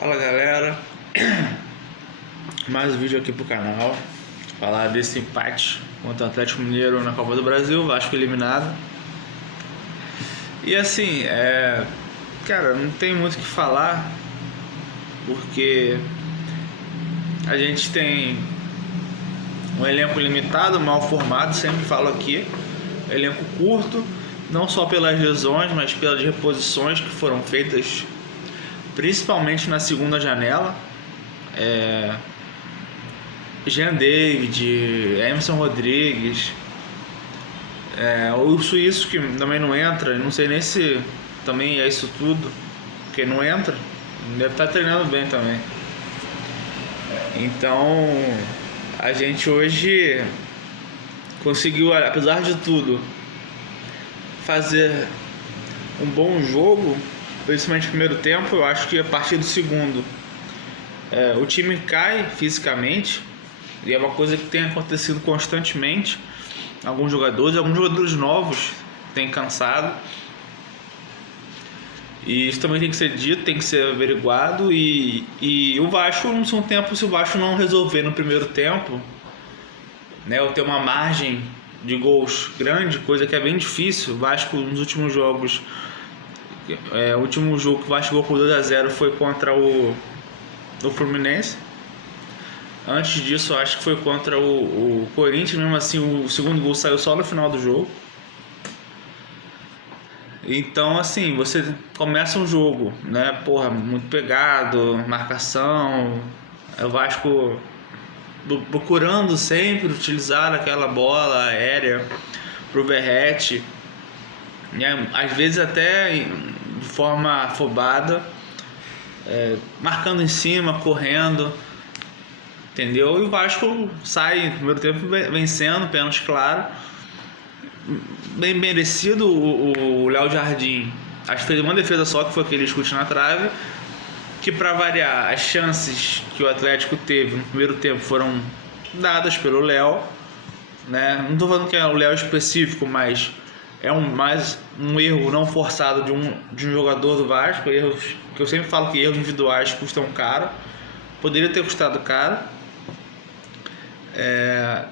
Fala galera, mais um vídeo aqui pro canal. Falar desse empate contra o Atlético Mineiro na Copa do Brasil, Vasco eliminado. E assim, cara, não tem muito o que falar, porque a gente tem um elenco limitado, mal formado, sempre falo aqui, elenco curto, não só pelas lesões, mas pelas reposições que foram feitas principalmente na segunda janela. Jean David, Emerson Rodrigues, o Suíço que também não entra, não sei nem se também é isso tudo, porque não entra, deve estar treinando bem também. Então a gente hoje conseguiu, apesar de tudo, fazer um bom jogo, principalmente no primeiro tempo. Eu acho que a partir do segundo o time cai fisicamente, e é uma coisa que tem acontecido constantemente. Alguns jogadores novos têm cansado, e isso também tem que ser dito, tem que ser averiguado. E o Vasco, no segundo tempo, se o Vasco não resolver no primeiro tempo, ou ter uma margem de gols grande, coisa que é bem difícil. O Vasco nos últimos jogos, o último jogo que o Vasco jogou por 2-0 foi contra o Fluminense. Antes disso, acho que foi contra o Corinthians. Mesmo assim, o segundo gol saiu só no final do jogo. Então, assim, você começa um jogo, muito pegado, marcação, o Vasco procurando sempre utilizar aquela bola aérea pro Verratti, às vezes até de forma afobada, marcando em cima, correndo, entendeu? E o Vasco sai no primeiro tempo vencendo, pênalti claro, bem merecido. O Léo Jardim acho que fez uma defesa só, que foi aquele chute na trave, que, para variar, as chances que o Atlético teve no primeiro tempo foram dadas pelo Léo, Não estou falando que é o Léo específico, mas é mais um erro não forçado de um jogador do Vasco. Erros que eu sempre falo, que erros individuais custam caro, poderia ter custado caro.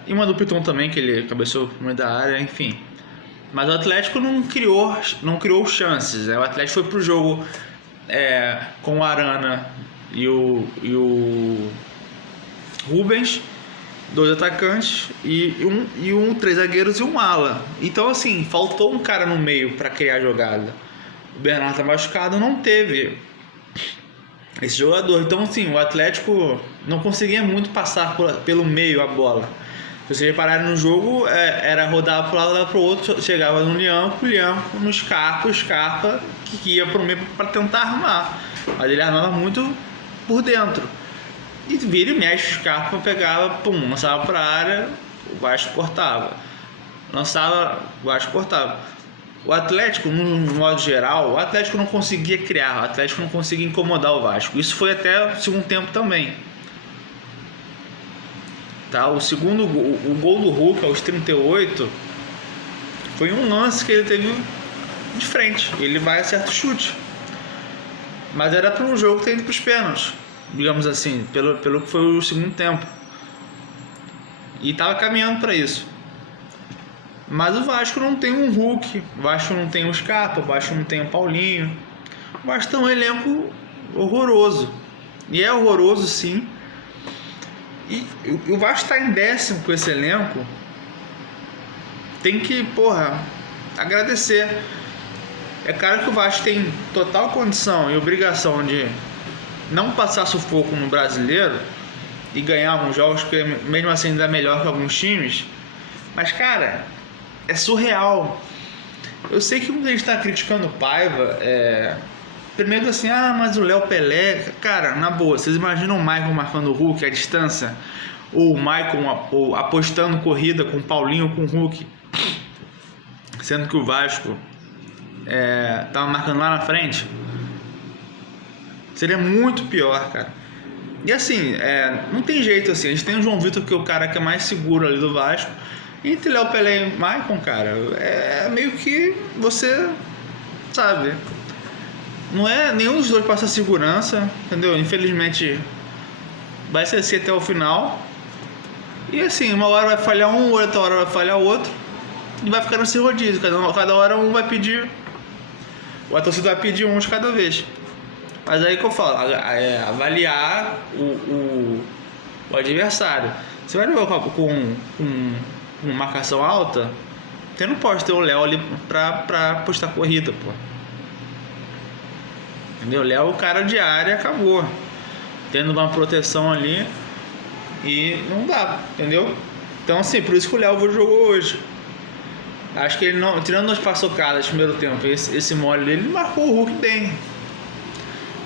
E uma do Piton também, que ele cabeceou no meio da área, enfim. Mas o Atlético não criou chances, O Atlético foi pro jogo com o Arana e o Rubens, dois atacantes, e três zagueiros e um ala. Então, assim, faltou um cara no meio para criar jogada. O Bernardo tá machucado, não teve esse jogador. Então, assim, o Atlético não conseguia muito passar pelo meio a bola. Se vocês repararem no jogo, era rodar para um lado, para o outro, chegava no Lianco, no Scarpa, o Scarpa que ia para o meio para tentar armar, mas ele armava muito por dentro. E vira e mexe, o Scarpa pegava, lançava para a área, o Vasco cortava. O Vasco cortava. O Atlético, no modo geral, o Atlético não conseguia criar, o Atlético não conseguia incomodar o Vasco. Isso foi até o segundo tempo também. O gol do Hulk aos 38 foi um lance que ele teve de frente. Ele vai a certo chute, mas era para um jogo ter ido para os pênaltis, digamos assim, pelo que foi o segundo tempo, e estava caminhando para isso. Mas o Vasco não tem um Hulk, o Vasco não tem o Scarpa, o Vasco não tem o Paulinho. O Vasco tem um elenco horroroso, e é horroroso sim. E o Vasco está em 10º com esse elenco. Tem que, agradecer. É claro que o Vasco tem total condição e obrigação de não passar sufoco no Brasileiro e ganhar alguns jogos, que mesmo assim ainda é melhor que alguns times. Mas, cara, é surreal. Eu sei que muita gente está criticando o Paiva. Primeiro assim, mas o Léo Pelé... Cara, na boa, vocês imaginam o Maicon marcando o Hulk à distância? Ou o Maicon apostando corrida com o Paulinho, com o Hulk? Sendo que o Vasco tava marcando lá na frente. Seria muito pior, cara. E assim, não tem jeito assim. A gente tem o João Vitor, que é o cara que é mais seguro ali do Vasco. E entre Léo Pelé e Maicon, cara, é meio que você sabe... Não é nenhum dos dois passa segurança, entendeu? Infelizmente vai ser assim até o final. E assim, uma hora vai falhar um, outra hora vai falhar outro. E vai ficar nesse rodízio. Cada hora um vai pedir. A torcida vai pedir um de cada vez. Mas aí que eu falo, avaliar o adversário. Você vai jogar com marcação alta, você não pode ter o Léo ali pra postar corrida, pô. Entendeu? O Léo é o cara de área, acabou. Tendo uma proteção ali e não dá, entendeu? Então assim, por isso que o Léo jogou hoje. Acho que ele não, tirando as paçocadas no primeiro tempo, esse mole dele, ele marcou o Hulk bem.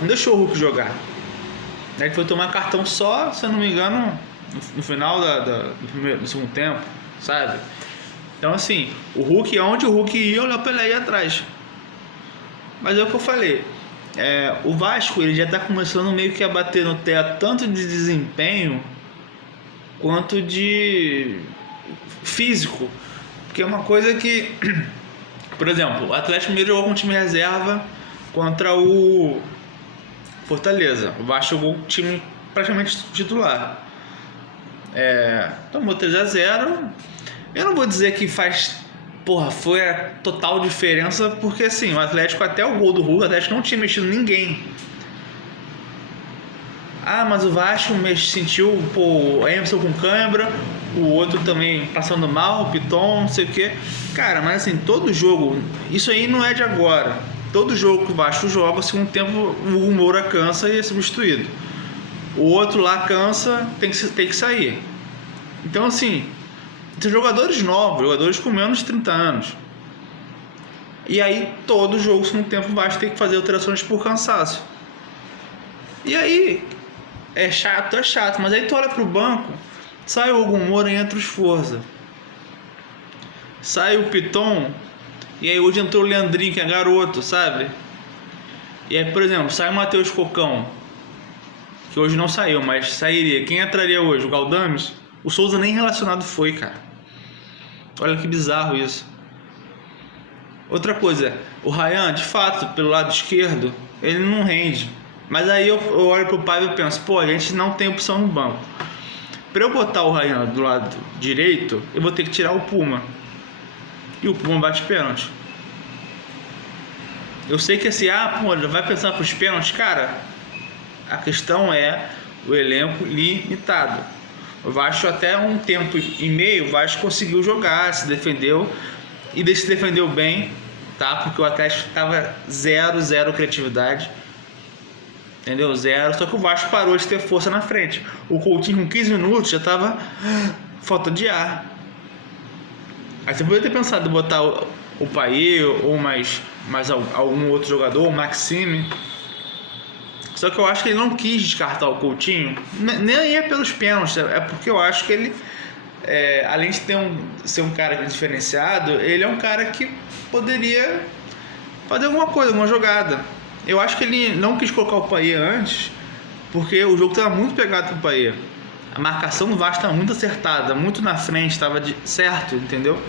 Não deixou o Hulk jogar. Ele foi tomar cartão só, se eu não me engano, no final do segundo tempo, sabe? Então assim, o Hulk, onde o Hulk ia, o Léo Pelé ia atrás. Mas é o que eu falei. O Vasco ele já está começando meio que a bater no teto, tanto de desempenho quanto de físico, porque é uma coisa que, por exemplo, o Atlético Mineiro jogou com time reserva contra o Fortaleza. O Vasco jogou com time praticamente titular. Tomou 3-0. Eu não vou dizer que foi a total diferença, porque assim, o Atlético, até o gol do Hulk, o Atlético não tinha mexido ninguém. Mas o Vasco sentiu o Emerson com câimbra, o outro também passando mal, o Piton, não sei o que. Cara, mas assim, todo jogo, isso aí não é de agora. Todo jogo que o Vasco joga, o segundo tempo o Moura cansa e é substituído. O outro lá cansa, tem que sair. Então assim, tem jogadores novos, jogadores com menos de 30 anos. E aí todo jogo, segundo tempo, o Vasco tem que fazer alterações por cansaço. E aí, é chato, mas aí tu olha pro banco, sai o Hugo Moura e entra o Sforza. Sai o Piton, e aí hoje entrou o Leandrinho, que é garoto, sabe? E aí, por exemplo, sai o Matheus Cocão, que hoje não saiu, mas sairia. Quem entraria hoje? O Galdames? O Souza nem relacionado foi, cara. Olha que bizarro isso. Outra coisa, o Ryan, de fato, pelo lado esquerdo, ele não rende. Mas aí eu olho pro pai e penso, a gente não tem opção no banco. Para eu botar o Ryan do lado direito, eu vou ter que tirar o Puma. E o Puma bate pênalti. Eu sei que assim, ele vai pensar pros pênaltis, cara. A questão é o elenco limitado. O Vasco até um tempo e meio, o Vasco conseguiu jogar, se defendeu. E se defendeu bem, tá? Porque o Atlético tava 0 criatividade. Entendeu? 0. Só que o Vasco parou de ter força na frente. O Coutinho com 15 minutos já tava falta de ar. Aí você poderia ter pensado em botar o Payet ou mais algum outro jogador, o Maxime. Só que eu acho que ele não quis descartar o Coutinho. Nem é pelos pênaltis. É porque eu acho que ele, além de ser um cara diferenciado, ele é um cara que poderia fazer alguma coisa, alguma jogada. Eu acho que ele não quis colocar o Payet antes, porque o jogo estava muito pegado pro Payet. A marcação do Vasco estava muito acertada, muito na frente, estava certo, entendeu?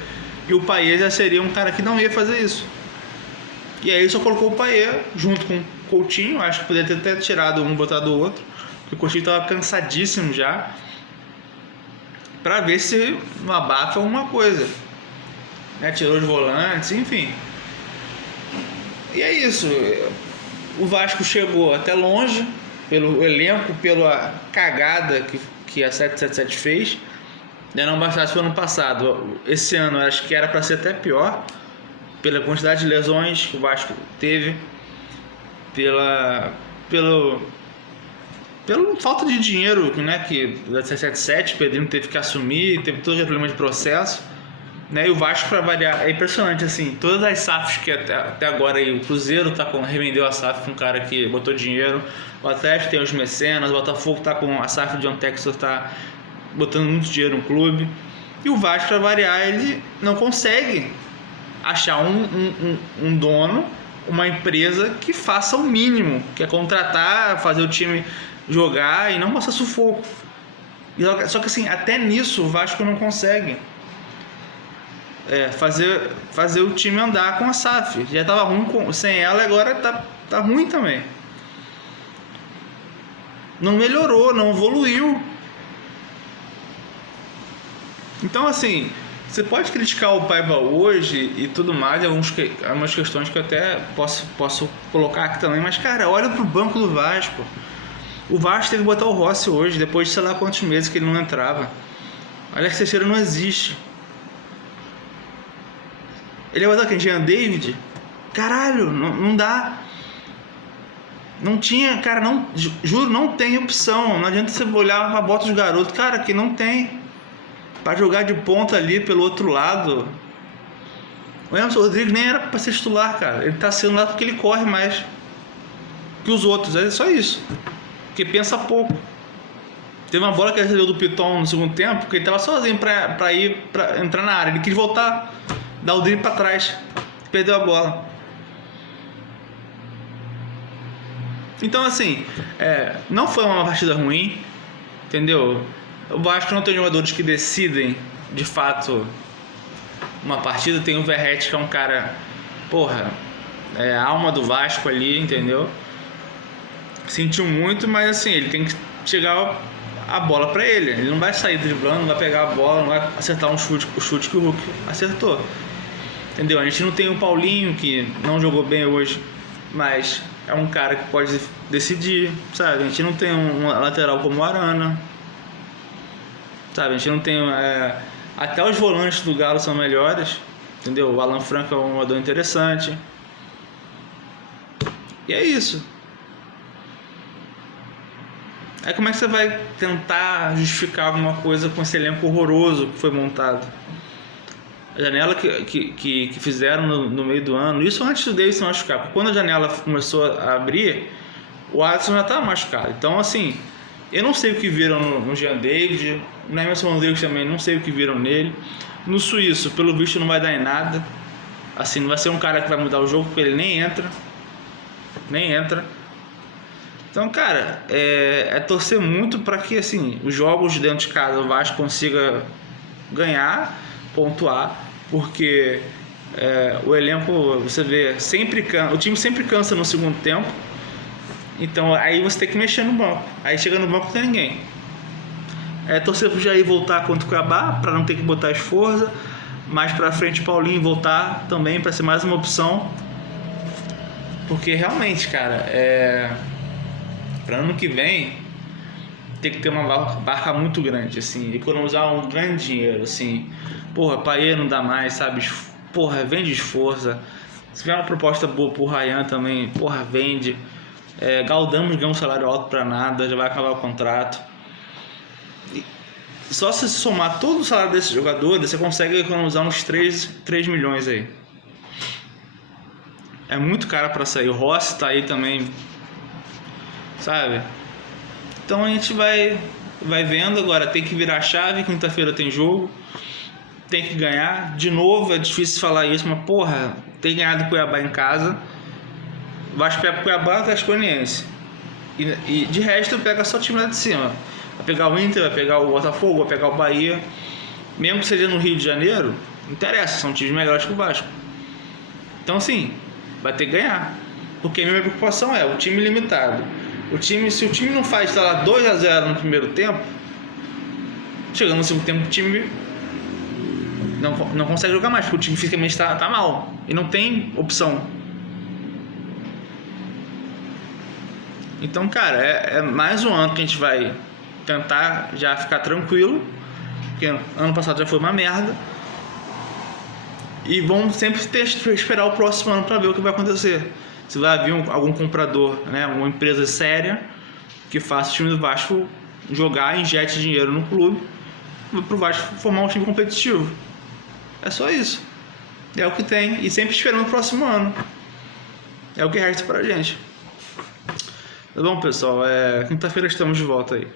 E o Payet já seria um cara que não ia fazer isso. E aí só colocou o Payet junto com o Coutinho. Acho que poderia ter até tirado um e botado o outro, porque o Coutinho estava cansadíssimo já, para ver se não abafa alguma coisa, né? Tirou os volantes, enfim. E é isso. O Vasco chegou até longe pelo elenco, pela cagada que a 777 fez. Não bastasse o ano passado, esse ano acho que era para ser até pior, pela quantidade de lesões que o Vasco teve, pela falta de dinheiro, né, que da 777, o Pedrinho teve que assumir, teve todo aquele problema de processo, né? E o Vasco, para variar, é impressionante, assim, todas as SAFs que até agora aí, o Cruzeiro revendeu a SAF com um cara que botou dinheiro, o Atlético tem os mecenas, o Botafogo tá com a SAF de John Textor, tá botando muito dinheiro no clube, e o Vasco, para variar, ele não consegue achar um dono, uma empresa que faça o mínimo, que é contratar, fazer o time jogar e não passar sufoco. Só que assim, até nisso o Vasco não consegue fazer o time andar com a SAF. Já estava ruim sem ela, agora tá tá ruim também. Não melhorou, não evoluiu. Então, assim, você pode criticar o Paiva hoje e tudo mais, algumas questões que eu até posso colocar aqui também, mas, cara, olha pro banco do Vasco. O Vasco teve que botar o Rossi hoje, depois de sei lá quantos meses que ele não entrava. Alex Teixeira não existe. Ele vai botar quem? Jean David? Caralho, não dá. Não tinha, cara, não, juro, não tem opção. Não adianta você olhar pra bota dos garotos, cara, que não tem. Pra jogar de ponta ali pelo outro lado. O Emerson Rodrigues nem era pra ser titular, cara. Ele tá sendo lá porque ele corre mais que os outros, é só isso. Porque pensa pouco. Teve uma bola que ele recebeu do Piton no segundo tempo, que ele tava sozinho pra entrar na área. Ele quis voltar, dar o drible pra trás, perdeu a bola. Então, assim, não foi uma partida ruim, entendeu? O Vasco não tem jogadores que decidem, de fato, uma partida. Tem o Verratti, que é um cara, porra, a alma do Vasco ali, entendeu? Sentiu muito, mas assim, ele tem que chegar a bola pra ele. Ele não vai sair driblando, não vai pegar a bola, não vai acertar o chute que o Hulk acertou. Entendeu? A gente não tem o Paulinho, que não jogou bem hoje, mas é um cara que pode decidir, sabe? A gente não tem um lateral como o Arana, sabe? A gente não tem... até os volantes do Galo são melhores, entendeu? O Alan Franco é um jogador interessante. E é isso. Aí como é que você vai tentar justificar alguma coisa com esse elenco horroroso que foi montado? A janela que fizeram no meio do ano, isso antes do Davidson machucar, porque quando a janela começou a abrir, o Alisson já estava machucado. Então, assim, eu não sei o que viram no Jean David, no Emerson Rodrigues também, não sei o que viram nele. No Suíço, pelo visto, não vai dar em nada. Assim, não vai ser um cara que vai mudar o jogo, porque ele nem entra. Então, cara, torcer muito para que, assim, os jogos dentro de casa o Vasco consiga ganhar, pontuar, porque o elenco, você vê, o time sempre cansa no segundo tempo. Então aí você tem que mexer no banco. Aí chega no banco não tem ninguém. Torcer pro Jair voltar contra o Cuiabá para não ter que botar esforço. Mais pra frente Paulinho voltar também para ser mais uma opção. Porque realmente, cara, para ano que vem tem que ter uma barca muito grande, assim, economizar um grande dinheiro, assim. Porra, Paê não dá mais, sabe? Porra, vende esforço. Se tiver uma proposta boa pro Ryan também, porra, vende. Galdamos ganha um salário alto pra nada, já vai acabar o contrato. E só se somar todo o salário desses jogadores, você consegue economizar uns 3 milhões aí. É muito caro pra sair. O Rossi tá aí também, sabe? Então a gente vai vendo agora. Tem que virar a chave. Quinta-feira tem jogo, tem que ganhar. De novo, é difícil falar isso, mas porra, tem ganhado o Cuiabá em casa. Vai pegar o Cuiabá e o Atlético Goianiense. E de resto pega só o time lá de cima. Vai pegar o Inter, vai pegar o Botafogo, vai pegar o Bahia. Mesmo que seja no Rio de Janeiro, não interessa, são times melhores que o Vasco. Então assim, vai ter que ganhar. Porque a minha preocupação é o time limitado. Se o time não faz, sei lá, 2-0 no primeiro tempo, chegando no segundo tempo o time não consegue jogar mais, porque o time fisicamente tá mal. E não tem opção. Então, cara, é mais um ano que a gente vai tentar já ficar tranquilo, porque ano passado já foi uma merda. E vamos sempre esperar o próximo ano para ver o que vai acontecer. Se vai vir algum comprador, né, uma empresa séria que faça o time do Vasco jogar, injete dinheiro no clube, para o Vasco formar um time competitivo. É só isso. É o que tem. E sempre esperando o próximo ano. É o que resta pra gente. Tá bom, pessoal? Quinta-feira estamos de volta aí.